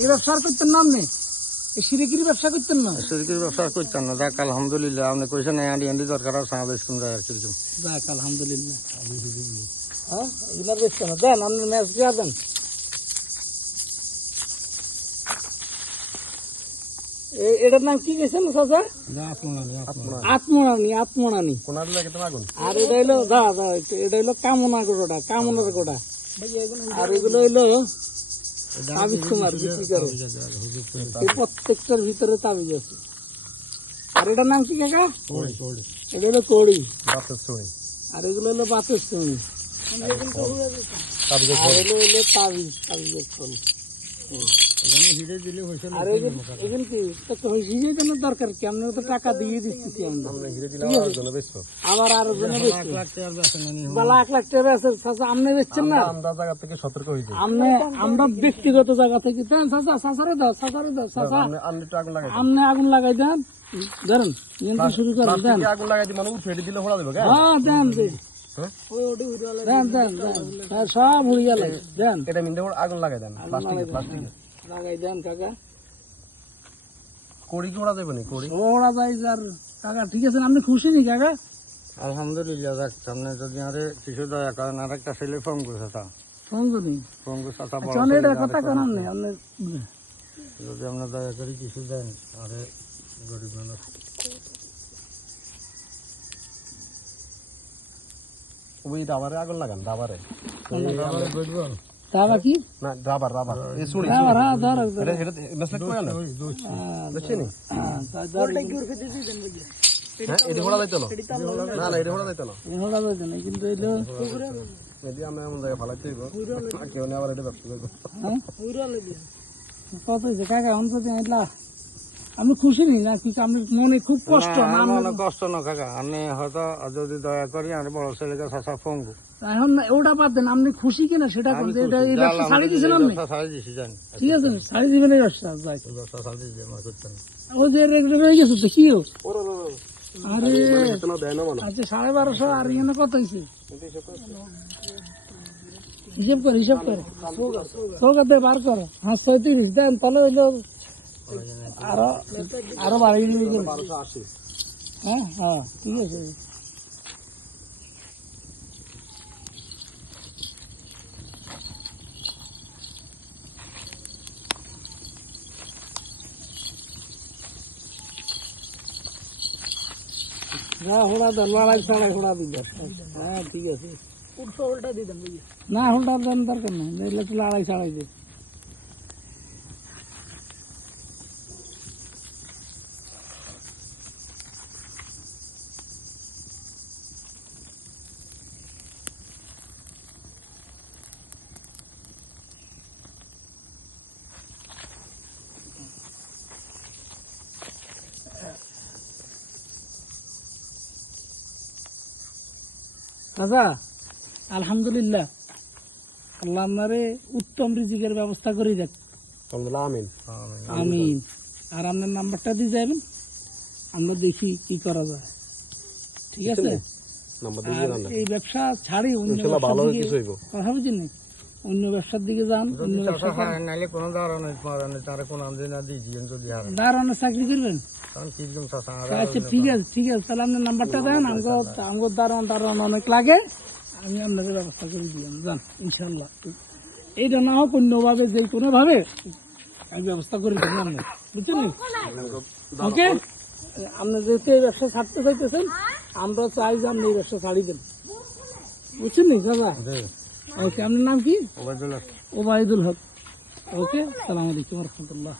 এই ব্যবসা আর করতেন না আপনি? এই সিরিকির ব্যবসা করতেন না? সিরিকির ব্যবসা করতেন না। যাক আলহামদুলিল্লাহ, আপনি কইছেন আন্ডি আন্ডি দরকার আছে আমাদের স্কুল যায় আর কিরকম। যাক আলহামদুলিল্লাহ। হ্যাঁ এগুলা বেচতে না, দেন আপনার ম্যাচ দিয়া দেন। এটার নাম কি গেছেন চাচা? আত্মরানি। আর এটা হইলো এটা হইলো কামনা গোটা, কামনার গোটা। আর এগুলো হইলো তাবিজ তোমার বিক্রি করে, এই প্রত্যেকটার ভিতরে তাবিজ আছে। আর এটার নাম কি কাকা? এটা হলো কড়ি, আর এগুলো হলো বাতের চুনি, আর এগুলো হলো তাবিজ, তাবিজের ফল। আর এখানে কি হিরে জানার দরকার কি? আপনারা তো টাকা দিয়ে দিচ্ছি আমরা, আবার আরো জনে বা লাখ লাখ টাকা বেচেন। চাচা আপনি বেচছেন না, আমরা ব্যক্তিগত জায়গা থেকে দেন। চাচা চাচারে দাও, চাচারে দাও, চাচা আপনি আগুন লাগাই দেন, ধরেন শুরু করেন, দেন। হ্যাঁ দেন দেন দেন দেন, সব উড়ে গেল, দেন আগুন লাগাই দেন, লাগাই দেন কাকা। কড়ি কি ওড়া যাবে না? কড়ি ওড়া যায় যার কাকা। ঠিক আছে, আপনি খুশি নি কাকা? আলহামদুলিল্লাহ। যাক সামনে যদি আরে কিছু দয়া করেন, আর একটা ছেলে ফোন করছে, ফোন করি চাচা কথা করার নেই, যদি আমরা দয়া করি কিছু দেন, আরে গরিব মানুষ। ওই দাবারে আগুন লাগান, দাবারে দাবা কি না, রাবার রাবার এই সুড়ি রাবার। হ্যাঁ ধর এটা এটা মেসলেট কই না দেখছেন? হ্যাঁ এটা হোড়া যাইতো না, না না এটা হোড়া যাইতো না, হোড়া যাইতো না, কিন্তু এলো যদি আমরা এমন জায়গায় ফালাইতে হইব, কেউ না আবার এটা ব্যবসা করবো। কত হয়েছে কাকা? আমি খুশি নি না কিছু? আপনার মনে খুব কষ্ট? না কষ্ট না কাকা, আমি হয়তো যদি দয়া করি আর বড় ছেলেকে চাচা ফোন করব। এখন ওটা বাদ দেন, আপনি খুশি কিনা সেটা কোন? এটা এই ব্যবসা ছাড়ি দিয়েছেন আপনি? ছাড়ি দিয়েছি, জানি। ঠিক আছে, ছাড়ি দিবেন এই ব্যবসা। যাই ব্যবসা ছাড়ি দিয়েছি, আমার করতে না। ও যে রেগুলার হয়ে গেছে তো কি হোক। আরে আচ্ছা 1250, আর এখানে কত হয়েছে? হিসেব কর, হিসেব কর, কলকাতা বার করো। হ্যাঁ 37 দেন, তাহলে হইলো আরো বাড়িয়ে দিবে। হ্যাঁ হ্যাঁ ঠিক আছে। হোড়া দেন, লড়াই ছাড়াই হোড়া দিবেন। হ্যাঁ ঠিক আছে, হোলটা দিয়ে দেন। না হোলটা দেন দরকার নেই, লড়াই ছাড়াই দেয়। দাদা আলহামদুলিল্লাহ, আল্লাহ আপনারে উত্তম রিজিকের ব্যবস্থা করে দেখ। আমিন আমিন। আর আপনার নাম্বারটা দিয়ে যাবেন, আমরা দেখি কি করা যায়। ঠিক আছে? এই ব্যবসা ছাড়ি অন্য কথা বুঝি না, অন্য ব্যবসার দিকে যান। অন্য দাঁড়ানোর চাকরি করবেন? আচ্ছা ঠিক আছে, ঠিক আছে, তাহলে আপনার নাম্বারটা দেন। আমার দাঁড়ান অনেক লাগে, আমি আপনাদের ব্যবস্থা করে দিলাম, যান ইনশাল্লাহ। এইটা না হোক অন্যভাবে, যে কোনো ভাবে আমি ব্যবস্থা করে দেবো আপনার, বুঝছেন? ওকে, আপনি যেহেতু এই ব্যবসা ছাড়তে চাইতেছেন, আমরা চাই যে আপনি এই ব্যবসা ছাড়ি দেন, বুঝছেন নি দাদা? ওকে, আপনার নাম কি? ওবায়দুল হক। ওকে, সালাম আলাইকুম রহমতুল্লাহ।